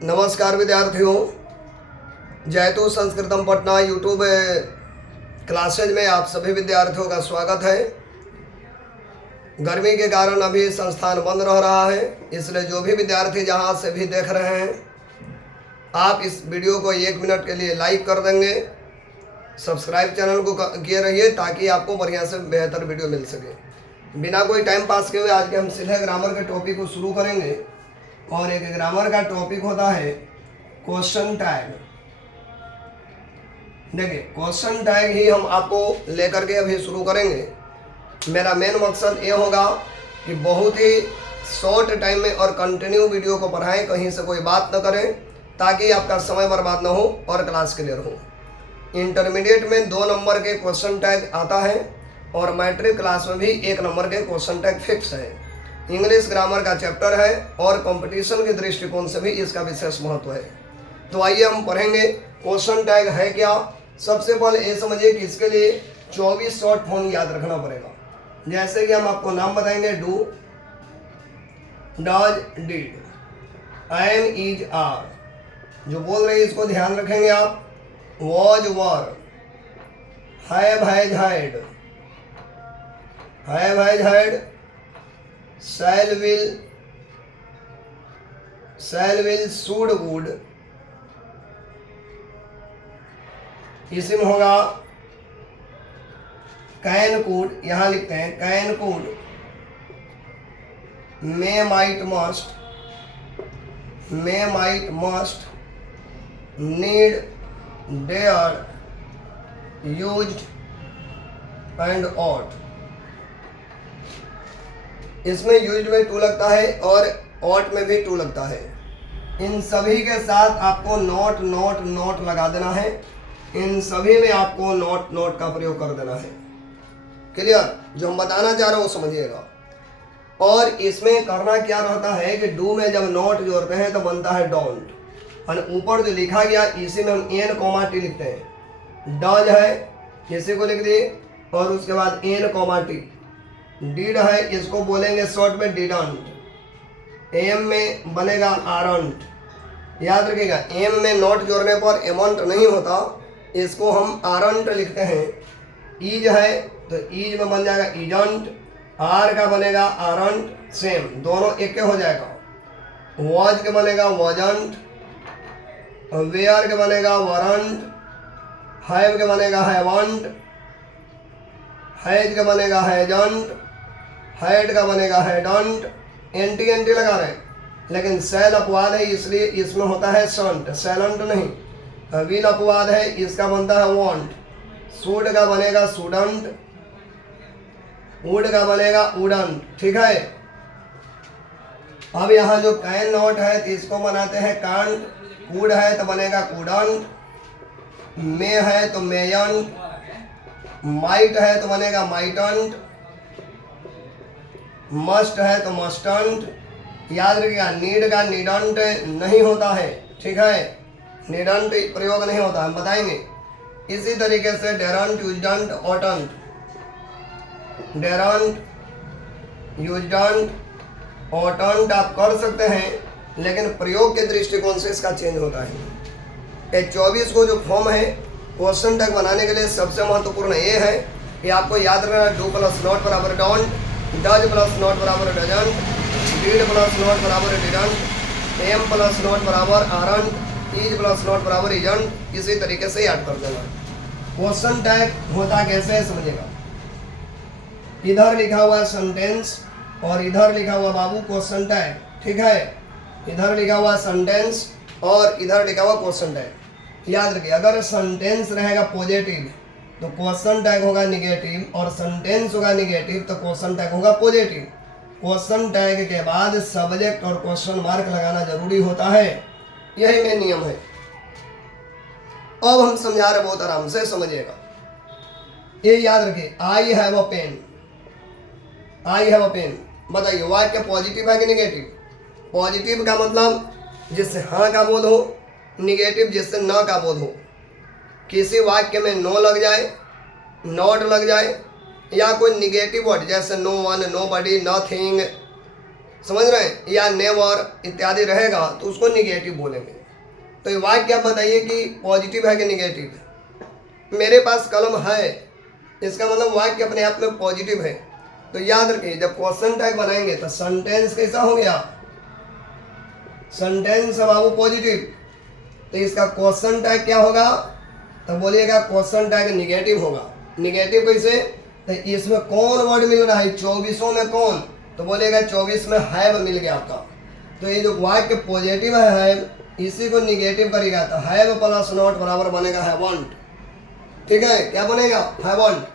नमस्कार विद्यार्थियों, जयतु संस्कृतम पटना यूट्यूब क्लासेज में आप सभी विद्यार्थियों का स्वागत है। गर्मी के कारण अभी संस्थान बंद रह रहा है, इसलिए जो भी विद्यार्थी जहाँ से भी देख रहे हैं आप इस वीडियो को 1 मिनट के लिए लाइक कर देंगे, सब्सक्राइब चैनल को किए रहिए ताकि आपको बढ़िया से बेहतर वीडियो मिल सके। बिना कोई टाइम पास किए हुए आज के हम सीधे ग्रामर के टॉपिक को शुरू करेंगे और एक ग्रामर का टॉपिक होता है क्वेश्चन टैग। देखिए, क्वेश्चन टैग ही हम आपको लेकर के अभी शुरू करेंगे। मेरा मेन मकसद ये होगा कि बहुत ही शॉर्ट टाइम में और कंटिन्यू वीडियो को पढ़ाएं, कहीं से कोई बात न करें ताकि आपका समय बर्बाद न हो और क्लास क्लियर हो। इंटरमीडिएट में 2 नंबर के क्वेश्चन टैग आता है और मैट्रिक क्लास में भी 1 नंबर के क्वेश्चन टैग फिक्स है। इंग्लिश ग्रामर का चैप्टर है और कंपटीशन के दृष्टिकोण से भी इसका विशेष महत्व है। तो आइए हम पढ़ेंगे क्वेश्चन टैग है क्या। सबसे पहले ये समझिए कि इसके लिए 24 शॉर्ट फॉर्म याद रखना पड़ेगा। जैसे कि हम आपको नाम बताएंगे, do, does, did, am, is, are. जो बोल रहे हैं इसको ध्यान रखेंगे आप। Was, were, have, has, had, have, has, had, shall will, should, would। इसी में होगा कैन, कुड, यहां लिखते हैं can, could, may, might, must, may, might, must, need, dare, used and ought. इसमें यूज्ड में टू लगता है और ऑट में भी टू लगता है। इन सभी के साथ आपको नोट नोट नोट लगा देना है। इन सभी में आपको नोट नोट का प्रयोग कर देना है। क्लियर? जो हम बताना चाह रहे हैं वो समझिएगा। और इसमें करना क्या रहता है कि डू में जब नोट जोड़ते हैं तो बनता है डोंट, और ऊपर जो लिखा गया इसी में हम एन कॉमा टी लिखते हैं। डज है, इसी को लिख दिए और उसके बाद एन कॉमा टी। डिड है, इसको बोलेंगे शॉर्ट में डिडंट। एम में बनेगा आरंट। याद रखिएगा, एम में नोट जोड़ने पर एमंट नहीं होता, इसको हम आरंट लिखते हैं। ईज है तो ईज में बन जाएगा इजंट, आर का बनेगा आरंट, सेम दोनों एक के हो जाएगा। वॉज के बनेगा वॉजंट, वेयर के बनेगा वरंट, हैव के बनेगा हैवंट, हैज का बनेगा हैजंट, हैड का बनेगा हैडंट। एंटी एंटी लगा रहे हैं, लेकिन सेल अपवाद है इसलिए इसमें होता है संट, सेलंट नहीं। विल अपवाद है, इसका बनता है वॉन्ट। सूड का बनेगा सूडंट, वुड का बनेगा वुडंट। ठीक है। अब यहाँ जो कैन नॉट है तो इसको बनाते हैं कांट। कूड है तो बनेगा कूडंट, मे है तो मेयंट, माइट है तो बनेगा माइटंट, मस्ट है तो मस्टंट। याद रखिएगा, नीड का नीडंट नहीं होता है। ठीक है, नीडंट प्रयोग नहीं होता, हम बताएंगे। इसी तरीके से डेरंट, यूजडंट, ऑटंट, डेरंट, यूजडंट, ऑटंट आप कर सकते हैं, लेकिन प्रयोग के दृष्टिकोण से इसका चेंज होता है। ये 24 को जो फॉर्म है क्वेश्चन टैग बनाने के लिए सबसे महत्वपूर्ण ये है कि आपको याद रखना, डू प्लस नॉट बराबर डोंट, डज प्लस नॉट बराबर डजंट, डिड प्लस नॉट बराबर डिडंट, एम प्लस नॉट बराबर आरंट, इज प्लस नॉट बराबर इजंट। इसी तरीके से याद कर देना। क्वेश्चन टैग होता कैसे है समझिएगा। इधर लिखा हुआ है सेंटेंस और इधर लिखा हुआ बाबू क्वेश्चन टैग। ठीक है, इधर लिखा हुआ सेंटेंस और इधर लिखा हुआ क्वेश्चन टैग। याद रखिए, अगर सेंटेंस रहेगा पॉजिटिव तो क्वेश्चन टैग होगा निगेटिव, और सेंटेंस होगा निगेटिव तो क्वेश्चन टैग होगा पॉजिटिव। क्वेश्चन टैग के बाद सब्जेक्ट और क्वेश्चन मार्क लगाना जरूरी होता है, यही मेन नियम है। अब हम समझा रहे, बहुत आराम से समझिएगा। ये याद रखिए, I have a pen, I have a pen. बताइए वाक्य पॉजिटिव है कि निगेटिव? पॉजिटिव का मतलब जिससे हाँ का बोध हो, निगेटिव जिससे न का बोध हो। किसी वाक्य में नो लग जाए, नॉट लग जाए, या कोई निगेटिव वर्ड जैसे नो वन, नो बडी, नथिंग, समझ रहे हैं, या नेवर इत्यादि रहेगा तो उसको निगेटिव बोलेंगे। तो ये वाक्य आप बताइए कि पॉजिटिव है कि निगेटिव। मेरे पास कलम है, इसका मतलब वाक्य अपने आप में पॉजिटिव है। तो याद रखिए, जब क्वेश्चन टैग बनाएंगे तो सेंटेंस कैसा हो गया, सेंटेंस बाबू पॉजिटिव, तो इसका क्वेश्चन टैग क्या होगा, तो बोलिएगा क्वेश्चन टैग निगेटिव होगा। निगेटिव कैसे, तो इसमें कौन वर्ड मिल रहा है, 24 में कौन, तो बोलेगा 24 में हैव मिल गया आपका। तो ये जो वाक्य पॉजिटिव है हैव, इसी को निगेटिव करेगा तो हैव प्लस नॉट बराबर बनेगा हैवंट। ठीक है, क्या बनेगा, हैवंट।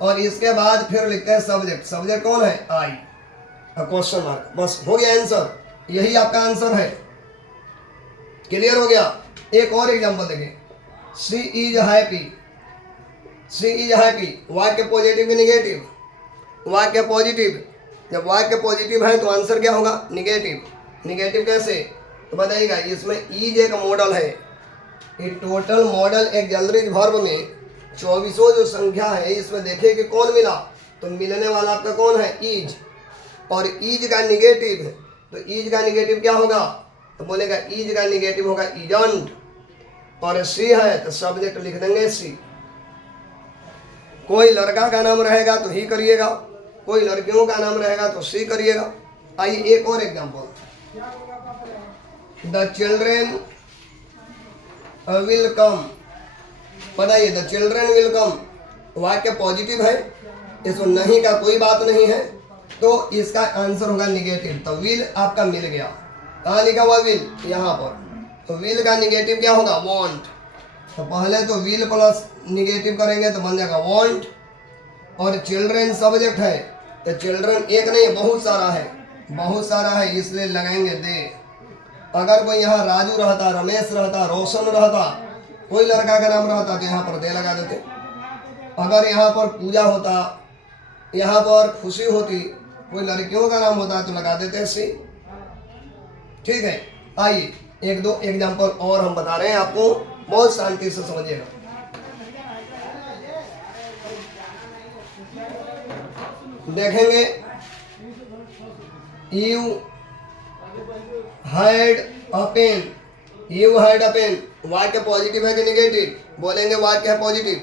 और इसके बाद फिर लिखते हैं सब्जेक्ट, सब्जेक्ट कौन है, आई, क्वेश्चन मार्क, बस हो गया आंसर। यही आपका आंसर है। क्लियर हो गया। एक और एग्जांपल देखिए, she is happy, she is happy, वाक्य पॉजिटिव निगेटिव, वाक्य पॉजिटिव। जब वाक्य पॉजिटिव है तो आंसर क्या होगा, निगेटिव। निगेटिव कैसे, तो बताइएगा, इसमें इज एक मॉडल है, ये टोटल मॉडल एक जल्दरीज वर्ब में 24 जो संख्या है इसमें देखिए कि कौन मिला, तो मिलने वाला आपका कौन है, इज। और इज का निगेटिव है, तो इज का निगेटिव क्या होगा, तो बोलेगा इज का निगेटिव होगा इजंट। और सी है तो सब्जेक्ट लिख देंगे सी। कोई लड़का का नाम रहेगा तो ही करिएगा, कोई लड़कियों का नाम रहेगा तो सी करिएगा। आइए एक और example, the children will come, बताइए द चिल्ड्रेन विल कम, वाक्य पॉजिटिव है, इसमें नहीं का कोई बात नहीं है, तो इसका आंसर होगा निगेटिव। तो विल आपका मिल गया, कहाँ लिखा हुआ विल, यहाँ पर। तो विल का निगेटिव क्या होगा, वांट। तो पहले तो विल प्लस निगेटिव करेंगे तो बन जाएगा वांट। और चिल्ड्रेन सब्जेक्ट है, तो चिल्ड्रन एक नहीं बहुत सारा है, बहुत सारा है, इसलिए लगाएंगे दे। अगर कोई यहाँ राजू रहता, रमेश रहता, रोशन रहता, कोई लड़का का नाम रहता तो यहाँ पर दे लगा देते। अगर यहाँ पर पूजा होता, यहाँ पर खुशी होती, कोई लड़कियों का नाम होता तो लगा देते सी। ठीक है, आइए एक दो एग्जाम्पल और हम बता रहे हैं आपको, बहुत शांति से समझिएगा। देखेंगे, you had a pen, you had a pen, वाक्य पॉजिटिव है कि निगेटिव, बोलेंगे वाक्य है पॉजिटिव।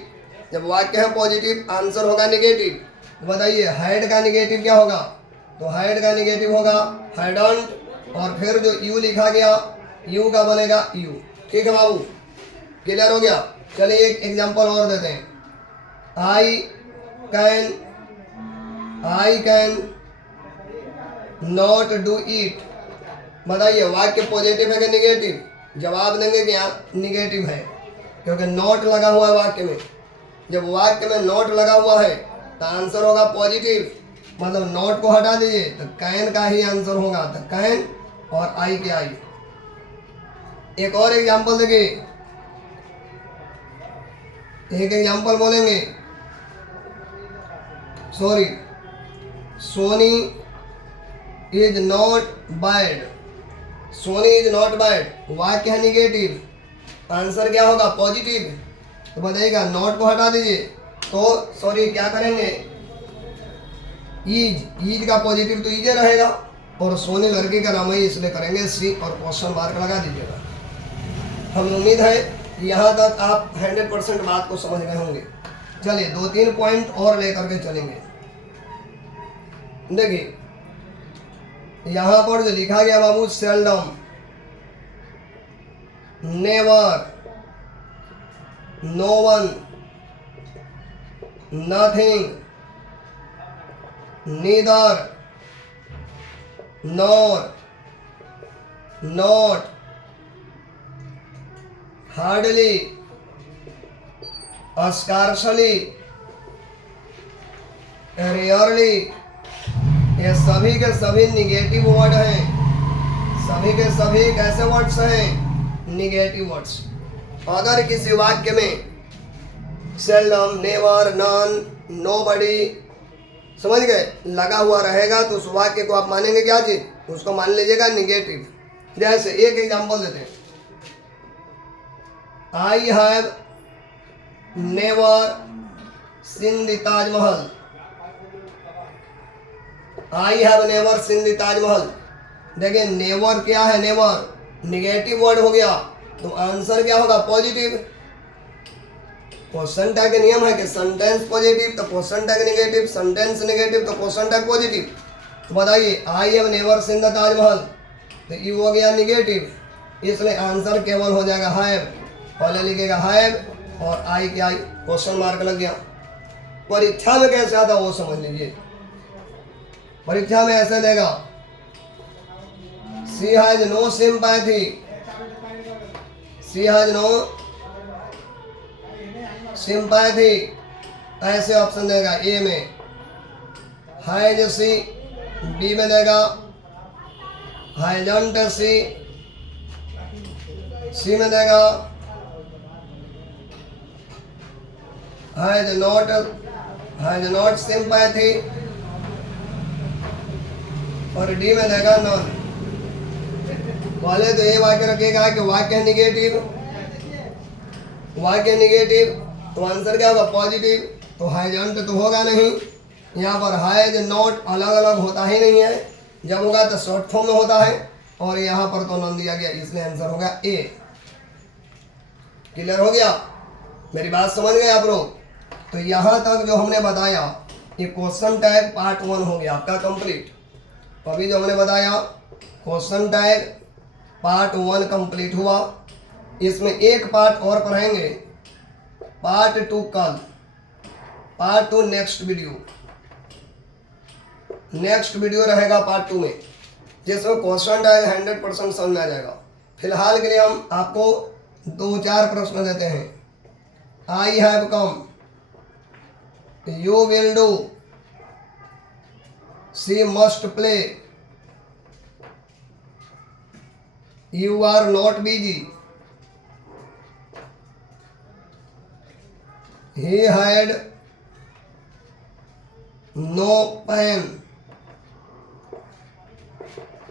जब वाक्य है पॉजिटिव आंसर होगा निगेटिव। बताइए हैड का निगेटिव क्या होगा, तो हैड का निगेटिव होगा हैडंट। और फिर जो यू लिखा गया, यू का बनेगा यू। ठीक है बाबू, क्लियर हो गया। चलिए एक एग्जांपल और देते हैं, I can not do it, बताइए वाक्य पॉजिटिव है कि निगेटिव, जवाब देंगे क्या, निगेटिव है, क्योंकि नॉट लगा हुआ है वाक्य में। जब वाक्य में नॉट लगा हुआ है तो आंसर होगा पॉजिटिव, मतलब नॉट को हटा दीजिए तो कैन का ही आंसर होगा, तो कैन और आई के आई। एक और एग्जांपल देखिए, एक एग्जांपल बोलेंगे, sorry Soni is not bad, Soni is not bad, वाक्य है निगेटिव, आंसर क्या होगा पॉजिटिव। तो बताइएगा नॉट को हटा दीजिए तो सॉरी क्या करेंगे, ईज का पॉजिटिव तो ईजे रहेगा, और सोनी लड़की का नाम है इसलिए करेंगे सी और क्वेश्चन मार्क लगा दीजिएगा। हमें उम्मीद है यहाँ तक आप 100% बात को समझ गए होंगे। चलिए 2-3 पॉइंट और लेकर के चलेंगे। देखिए यहाँ पर जो लिखा गया बाबू, seldom, never, no one, nothing, neither, nor, not, hardly, scarcely, rarely, ये सभी के सभी निगेटिव वर्ड हैं। सभी के सभी कैसे वर्ड्स हैं, निगेटिव वर्ड्स। अगर किसी वाक्य में सेल्डम, नेवर, नन, नोबडी, समझ गए, लगा हुआ रहेगा तो उस वाक्य को आप मानेंगे क्या चीज, उसको मान लीजिएगा निगेटिव। जैसे एक एग्जांपल देते हैं, I have never seen the Taj Mahal, I have never seen the Taj Mahal, देखिए नेवर क्या है, नेवर निगेटिव वर्ड हो गया, तो आंसर क्या होगा, पॉजिटिव। क्वेश्चन टैग नियम है कि सेंटेंस पॉजिटिव तो question tag negative, sentence negative तो क्वेश्चन टैग पॉजिटिव। तो बताइए I have never seen the Taj Mahal, तो ये हो गया निगेटिव, इसलिए आंसर केवल हो जाएगा हैव। पहले लिखेगा हैव और आई क्या आई, क्वेश्चन मार्क लग गया। परीक्षा में कैसे आता वो समझ लीजिए। परीक्षा में ऐसे देगा she has no sympathy, she has no sympathy, ऐसे ऑप्शन देगा ए में। हैज सी, बी में देगा हैजंट सी में देगा हैज नॉट सिंपैथी, और डी में देगा नॉन। पहले तो ये वाक्य रखेगा कि वाक्य निगेटिव, वाक्य निगेटिव तो आंसर क्या होगा, पॉजिटिव। तो हैजंट तो होगा नहीं, यहाँ पर हैज नॉट अलग अलग होता ही नहीं है, जब होगा तो शॉर्ट फॉर्म में होता है, और यहाँ पर तो नॉन दिया गया, इसलिए आंसर होगा ए। क्लियर हो गया, मेरी बात समझ गए आप लोग। तो यहाँ तक जो हमने बताया ये क्वेश्चन टैग पार्ट 1 हो गया आपका कंप्लीट। अभी जो हमने बताया क्वेश्चन टैग पार्ट 1 कंप्लीट हुआ। इसमें एक पार्ट और पढ़ाएंगे, पार्ट 2 कल, पार्ट 2 नेक्स्ट वीडियो रहेगा पार्ट 2 में, जिसमें क्वेश्चन टैग 100% समझ में आ जाएगा। फिलहाल के लिए हम आपको 2-4 प्रश्न देते हैं। I have come, you will do, she must play, you are not busy, he had no pen,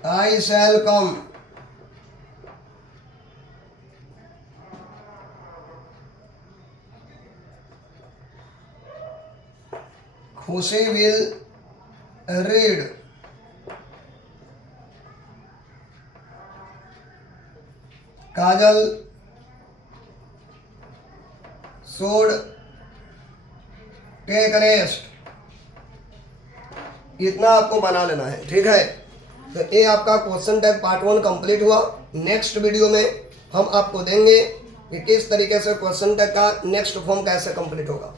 I shall come, Khushi will read, Kajal should take rest. इतना आपको बना लेना है, ठीक है। तो ये आपका क्वेश्चन टैग पार्ट 1 कंप्लीट हुआ। नेक्स्ट वीडियो में हम आपको देंगे कि किस तरीके से क्वेश्चन टैग का नेक्स्ट फॉर्म कैसे कंप्लीट होगा।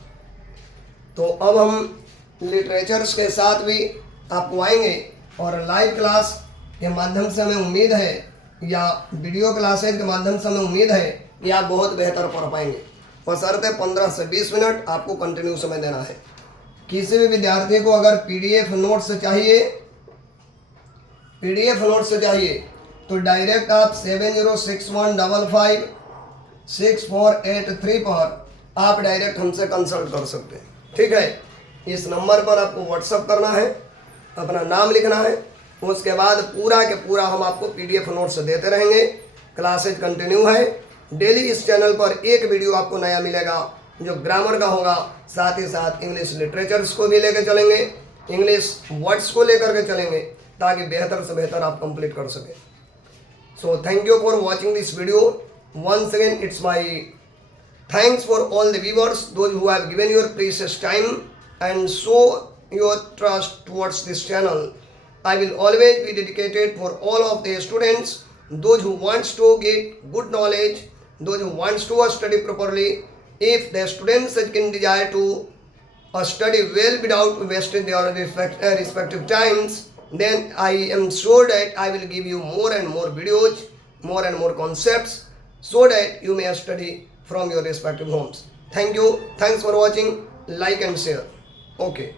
तो अब हम लिटरेचर्स के साथ भी आपको आएंगे, और लाइव क्लास के माध्यम से हमें उम्मीद है, या वीडियो क्लासेज के माध्यम से हमें उम्मीद है कि आप बहुत बेहतर पढ़ पाएंगे। बशर्ते 15 से 20 मिनट आपको कंटिन्यू समय देना है। किसी भी विद्यार्थी को अगर पीडीएफ नोट्स चाहिए तो डायरेक्ट आप 7061556483 पर आप डायरेक्ट हमसे कंसल्ट कर सकते हैं, ठीक है। इस नंबर पर आपको व्हाट्सअप करना है, अपना नाम लिखना है, उसके बाद पूरा के पूरा हम आपको पीडीएफ नोट्स देते रहेंगे। क्लासेज कंटिन्यू है, डेली इस चैनल पर एक वीडियो आपको नया मिलेगा जो ग्रामर का होगा, साथ ही साथ इंग्लिश लिटरेचर्स को भी लेकर चलेंगे, इंग्लिश वर्ड्स को लेकर के चलेंगे, ताकि बेहतर से बेहतर आप कंप्लीट कर सकें। So thank you for watching this video once again. It's my thanks for all the viewers, those who have given your precious time and show your trust towards this channel. I will always be dedicated for all of the students, those who wants to get good knowledge, those who wants to study properly. If the students can desire to study well without wasting their respective times, then I am sure that I will give you more and more videos, more and more concepts, so that you may study from your respective homes. Thank you. Thanks for watching. Like and share. Okay.